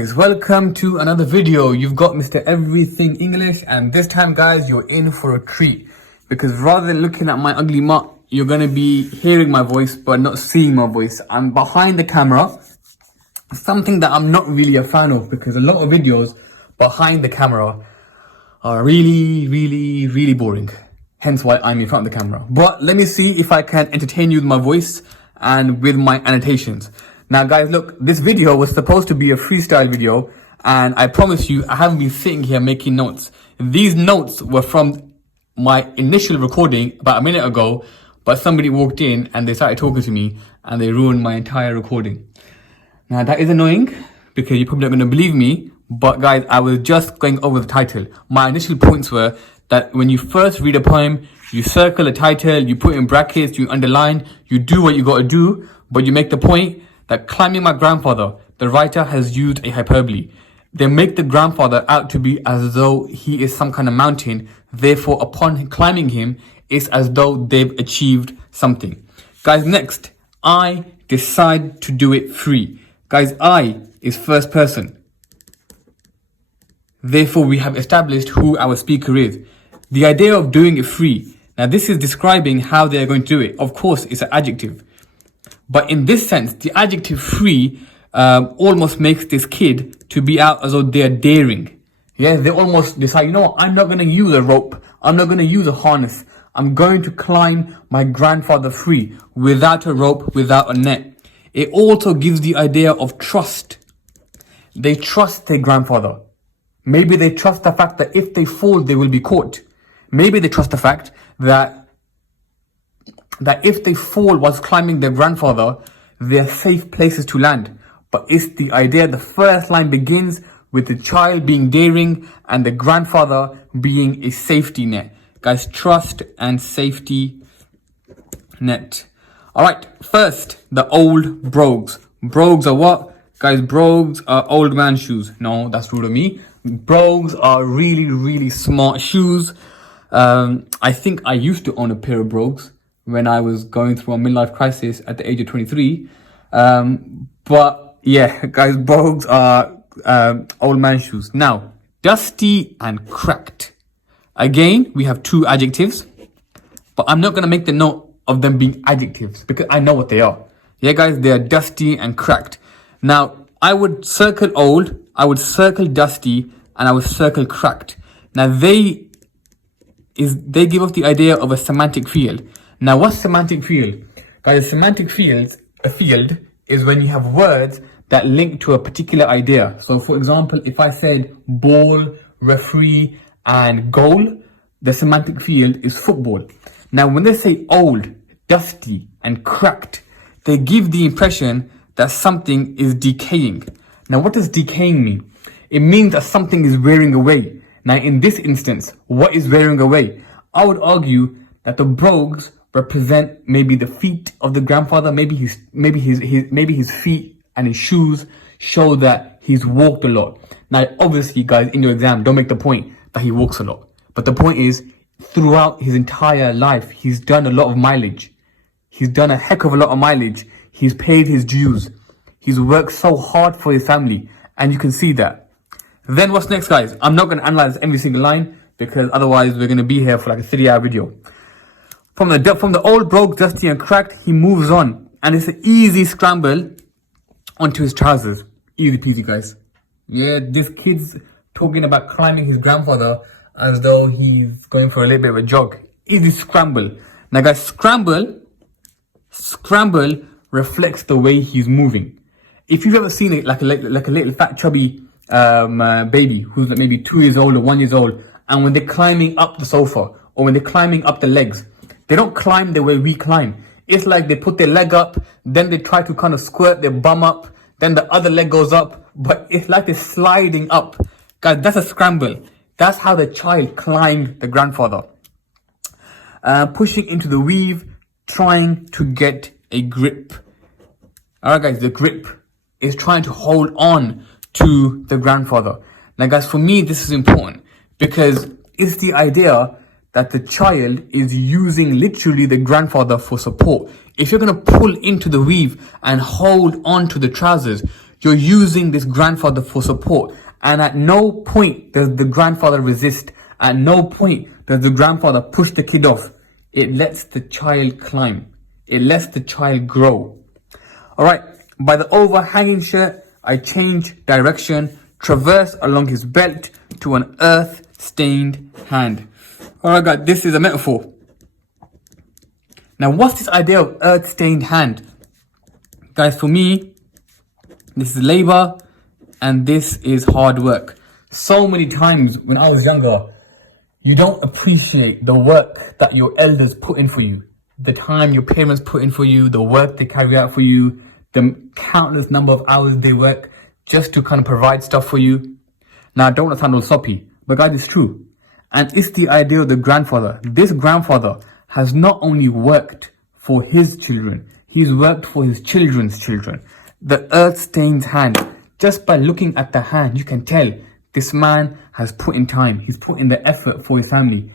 Guys, welcome to another video. You've got Mr. Everything English, and this time guys you're in for a treat, because rather than looking at my ugly mutt, you're going to be hearing my voice but not seeing my voice. I'm behind the camera, something that I'm not really a fan of, because a lot of videos behind the camera are really boring, hence why I'm in front of the camera. But let me see if I can entertain you with my voice and with my annotations. Now guys, look, this video was supposed to be a freestyle video, and I promise you I haven't been sitting here making notes. These notes were from my initial recording about a minute ago, but somebody walked in and they started talking to me and they ruined my entire recording. Now that is annoying because you're probably not going to believe me, but guys, I was just going over the title. My initial points were that when you first read a poem, you circle a title, you put in brackets, you underline, you do what you got to do, but you make the point that climbing my grandfather, the writer has used a hyperbole. They make the grandfather out to be as though he is some kind of mountain, therefore upon climbing him, it's as though they've achieved something. Guys, next, I decide to do it free. Guys, I is first person. Therefore, we have established who our speaker is. The idea of doing it free. Now, this is describing how they are going to do it. Of course, it's an adjective. But in this sense, the adjective free almost makes this kid to be out as though they are daring. Yeah, they almost decide, you know what, I'm not going to use a rope. I'm not going to use a harness. I'm going to climb my grandfather free without a rope, without a net. It also gives the idea of trust. They trust their grandfather. Maybe they trust the fact that if they fall, they will be caught. Maybe they trust the fact that if they fall whilst climbing their grandfather, they are safe places to land. But it's the idea, the first line begins with the child being daring and the grandfather being a safety net. Guys, trust and safety net. Alright, first, the old brogues. Brogues are what? Guys, brogues are old man shoes. No, that's rude of me. Brogues are really smart shoes. I think I used to own a pair of brogues when I was going through a midlife crisis at the age of 23. But yeah, guys, brogues are old man shoes. Now, dusty and cracked. Again, we have two adjectives, but I'm not going to make the note of them being adjectives because I know what they are. Yeah, guys, they are dusty and cracked. Now, I would circle old, I would circle dusty, and I would circle cracked. Now, they give off the idea of a semantic field. Now, what's semantic field? Guys, a semantic field is when you have words that link to a particular idea. So, for example, if I said ball, referee, and goal, the semantic field is football. Now, when they say old, dusty, and cracked, they give the impression that something is decaying. Now, what does decaying mean? It means that something is wearing away. Now, in this instance, what is wearing away? I would argue that the brogues represent maybe the feet of the grandfather, maybe his feet and his shoes show that he's walked a lot. Now, obviously, guys, in your exam, don't make the point that he walks a lot. But the point is, throughout his entire life, he's done a lot of mileage. He's done a heck of a lot of mileage. He's paid his dues. He's worked so hard for his family, and you can see that. Then what's next, guys? I'm not going to analyze every single line because otherwise we're going to be here for like a 3-hour video. From the old brogue, dusty and cracked, he moves on, and it's an easy scramble onto his trousers. Easy peasy, guys. Yeah, this kid's talking about climbing his grandfather as though he's going for a little bit of a jog. Easy scramble. Now, guys, scramble reflects the way he's moving. If you've ever seen it like a little fat chubby baby who's like maybe 2 years old or 1 year old, and when they're climbing up the sofa or when they're climbing up the legs, they don't climb the way we climb. It's like they put their leg up, then they try to kind of squirt their bum up, then the other leg goes up, but it's like they're sliding up. Guys, that's a scramble. That's how the child climbed the grandfather. Pushing into the weave, trying to get a grip. Alright guys, the grip is trying to hold on to the grandfather. Now guys, for me, this is important because it's the idea that the child is using literally the grandfather for support. If you're going to pull into the weave and hold on to the trousers, You're using this grandfather for support. And at no point does the grandfather resist. At no point does the grandfather push the kid off. It lets the child climb. It lets the child grow. Alright, by the overhanging shirt, I change direction, traverse along his belt to an earth-stained hand. Alright guys, this is a metaphor. Now what's this idea of earth-stained hand? Guys, for me, this is labor and this is hard work. So many times when I was younger, you don't appreciate the work that your elders put in for you. The time your parents put in for you, the work they carry out for you, the countless number of hours they work just to kind of provide stuff for you. Now, I don't want to sound all soppy, but guys, it's true. And it's the idea of the grandfather. This grandfather has not only worked for his children, he's worked for his children's children. The earth-stained hand. Just by looking at the hand, you can tell this man has put in time. He's put in the effort for his family.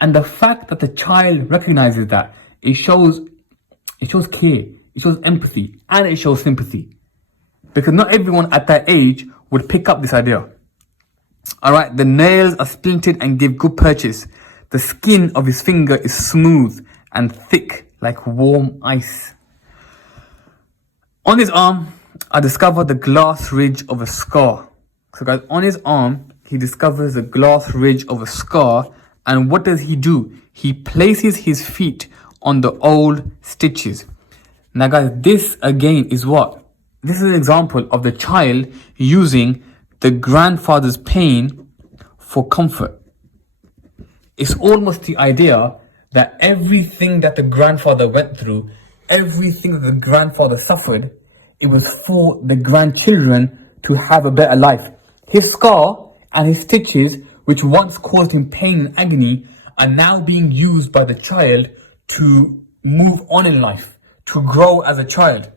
And the fact that the child recognizes that, it shows care, it shows empathy, and it shows sympathy. Because not everyone at that age would pick up this idea. Alright, the nails are splintered and give good purchase. The skin of his finger is smooth and thick like warm ice. On his arm, I discovered the glass ridge of a scar. So guys, on his arm, he discovers the glass ridge of a scar. And what does he do? He places his feet on the old stitches. Now guys, this again is what? This is an example of the child using the grandfather's pain for comfort. It's almost the idea that everything that the grandfather went through, everything that the grandfather suffered, it was for the grandchildren to have a better life. His scar and his stitches, which once caused him pain and agony, are now being used by the child to move on in life, to grow as a child.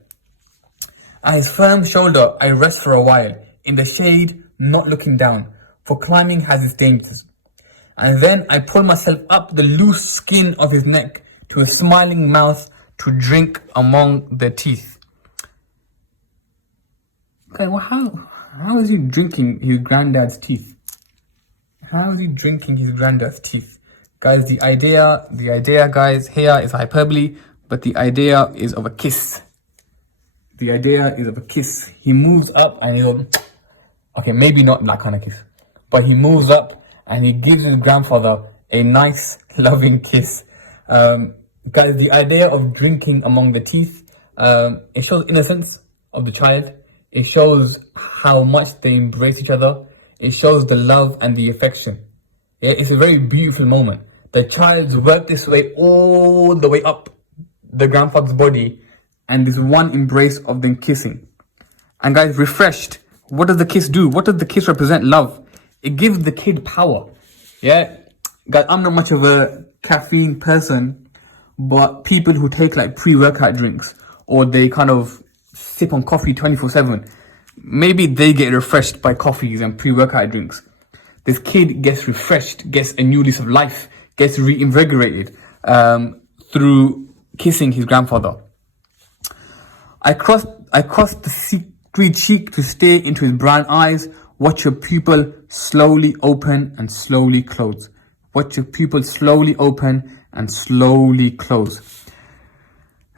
At his firm shoulder, I rest for a while, in the shade, not looking down, for climbing has its dangers. And then I pull myself up the loose skin of his neck to a smiling mouth to drink among the teeth. Okay, well, how is he drinking his granddad's teeth? How is he drinking his granddad's teeth? Guys, the idea, guys, here is hyperbole, but the idea is of a kiss. The idea is of a kiss. He moves up and he'll, okay, maybe not that kind of kiss, but he moves up and he gives his grandfather a nice, loving kiss. Guys, the idea of drinking among the teeth, it shows innocence of the child. It shows how much they embrace each other. It shows the love and the affection. Yeah, it's a very beautiful moment. The child's worked this way all the way up the grandfather's body, and this one embrace of them kissing. And guys, refreshed. What does the kiss do? What does the kiss represent? Love. It gives the kid power. Yeah, guys, I'm not much of a caffeine person, but people who take like pre-workout drinks or they kind of sip on coffee 24/7, maybe they get refreshed by coffees and pre-workout drinks. This kid gets refreshed, gets a new lease of life, gets reinvigorated through kissing his grandfather. I crossed the secret cheek to stare into his brown eyes. Watch your pupil slowly open and slowly close. Watch your pupil slowly open and slowly close.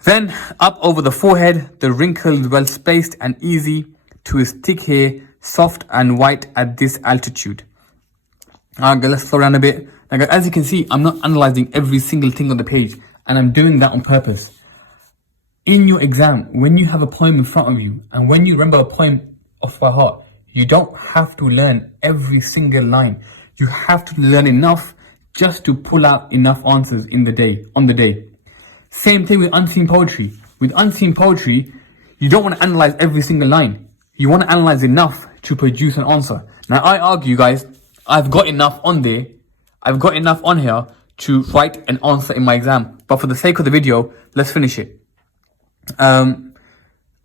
Then up over the forehead, the wrinkles well spaced and easy to his thick hair, soft and white at this altitude. Okay, let's slow down a bit. Now, as you can see, I'm not analyzing every single thing on the page, and I'm doing that on purpose. In your exam, when you have a poem in front of you, and when you remember a poem off by heart, you don't have to learn every single line. You have to learn enough just to pull out enough answers on the day. Same thing with unseen poetry. With unseen poetry, you don't want to analyze every single line. You want to analyze enough to produce an answer. Now, I argue, guys, I've got enough on there. I've got enough on here to write an answer in my exam. But for the sake of the video, let's finish it.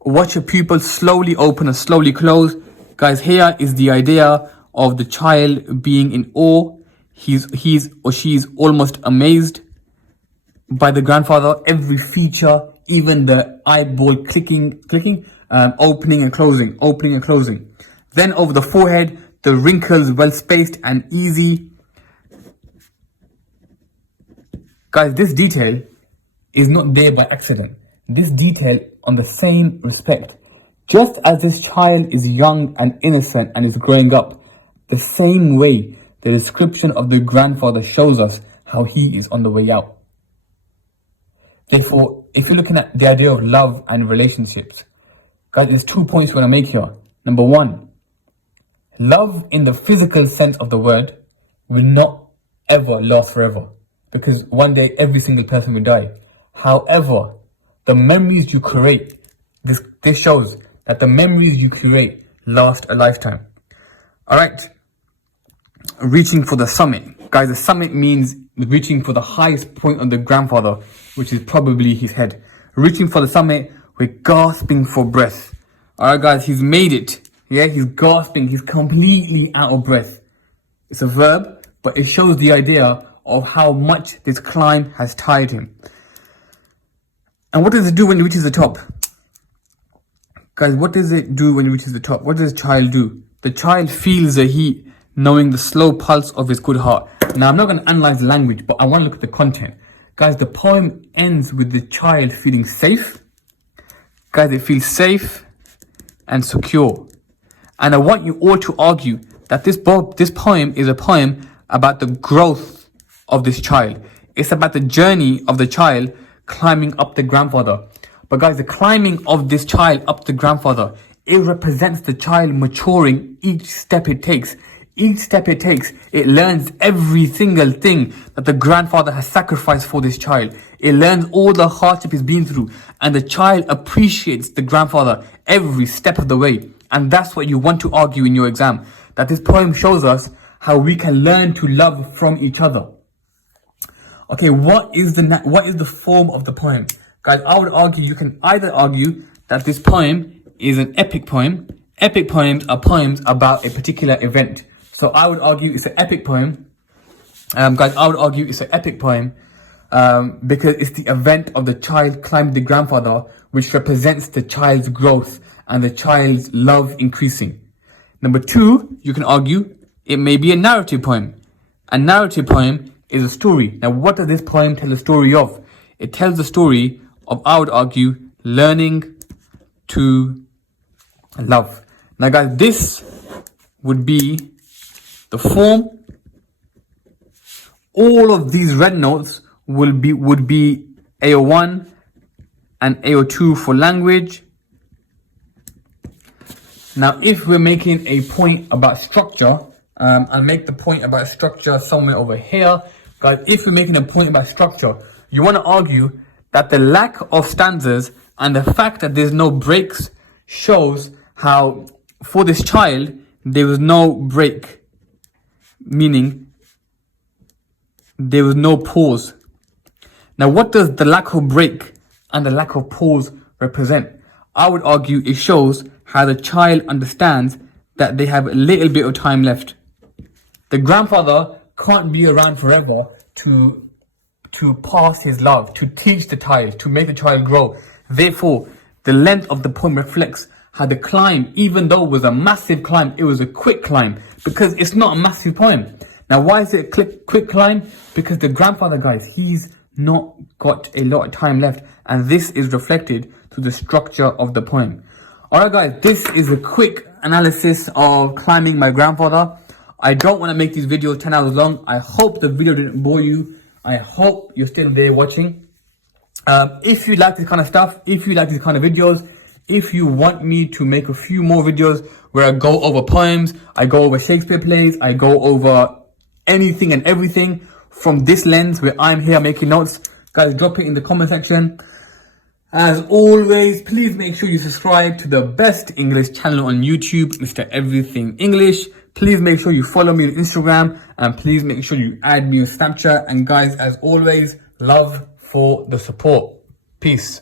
Watch your pupils slowly open and slowly close. Guys, here is the idea of the child being in awe. He's or she's almost amazed by the grandfather. Every feature, even the eyeball clicking. opening and closing, opening and closing. Then over the forehead, the wrinkles well spaced and easy. Guys, this detail is not there by accident. This detail on the same respect. Just as this child is young and innocent and is growing up, the same way the description of the grandfather shows us how he is on the way out. Therefore, if you're looking at the idea of love and relationships, guys, there's 2 points we want to make here. Number one, love in the physical sense of the word will not ever last forever, because one day every single person will die. However, the memories you create, this shows that the memories you create last a lifetime. All right, reaching for the summit. Guys, the summit means reaching for the highest point of the grandfather, which is probably his head. Reaching for the summit, we're gasping for breath. All right, guys, he's made it. Yeah, he's gasping. He's completely out of breath. It's a verb, but it shows the idea of how much this climb has tired him. And what does it do when it reaches the top? Guys, what does it do when it reaches the top? What does the child do? The child feels the heat, knowing the slow pulse of his good heart. Now, I'm not going to analyze the language, but I want to look at the content. Guys, the poem ends with the child feeling safe. Guys, it feels safe and secure. And I want you all to argue that this poem is a poem about the growth of this child. It's about the journey of the child climbing up the grandfather. But guys, the climbing of this child up the grandfather, it represents the child maturing each step it takes. Each step it takes, it learns every single thing that the grandfather has sacrificed for this child. It learns all the hardship he's been through, and the child appreciates the grandfather every step of the way. And that's what you want to argue in your exam, that this poem shows us how we can learn to love from each other. Okay, what is the form of the poem? Guys, I would argue, you can either argue that this poem is an epic poem. Epic poems are poems about a particular event. So I would argue it's an epic poem. Guys, I would argue it's an epic poem because it's the event of the child climbing the grandfather, which represents the child's growth and the child's love increasing. Number two, you can argue it may be a narrative poem. A narrative poem is a story. Now, what does this poem tell the story of? It tells the story of, I would argue, learning to love. Now, guys, this would be the form. All of these red notes would be AO1 and AO2 for language. Now, if we're making a point about structure, I'll make the point about structure somewhere over here. Guys, if we're making a point about structure, you want to argue that the lack of stanzas and the fact that there's no breaks shows how for this child there was no break, meaning there was no pause. Now, what does the lack of break and the lack of pause represent? I would argue it shows how the child understands that they have a little bit of time left. The grandfather can't be around forever to pass his love, to teach the child, to make the child grow. Therefore, the length of the poem reflects how the climb, even though it was a massive climb, it was a quick climb because it's not a massive poem. Now, why is it a quick climb? Because the grandfather, guys, he's not got a lot of time left, and this is reflected through the structure of the poem. Alright, guys, this is a quick analysis of climbing my grandfather. I don't want to make these videos 10 hours long. I hope the video didn't bore you. I hope you're still there watching. If you like this kind of stuff, if you like these kind of videos, if you want me to make a few more videos where I go over poems, I go over Shakespeare plays, I go over anything and everything from this lens where I'm here making notes, guys, drop it in the comment section. As always, please make sure you subscribe to the best English channel on YouTube, Mr. Everything English. Please make sure you follow me on Instagram, and please make sure you add me on Snapchat. And guys, as always, love for the support. Peace.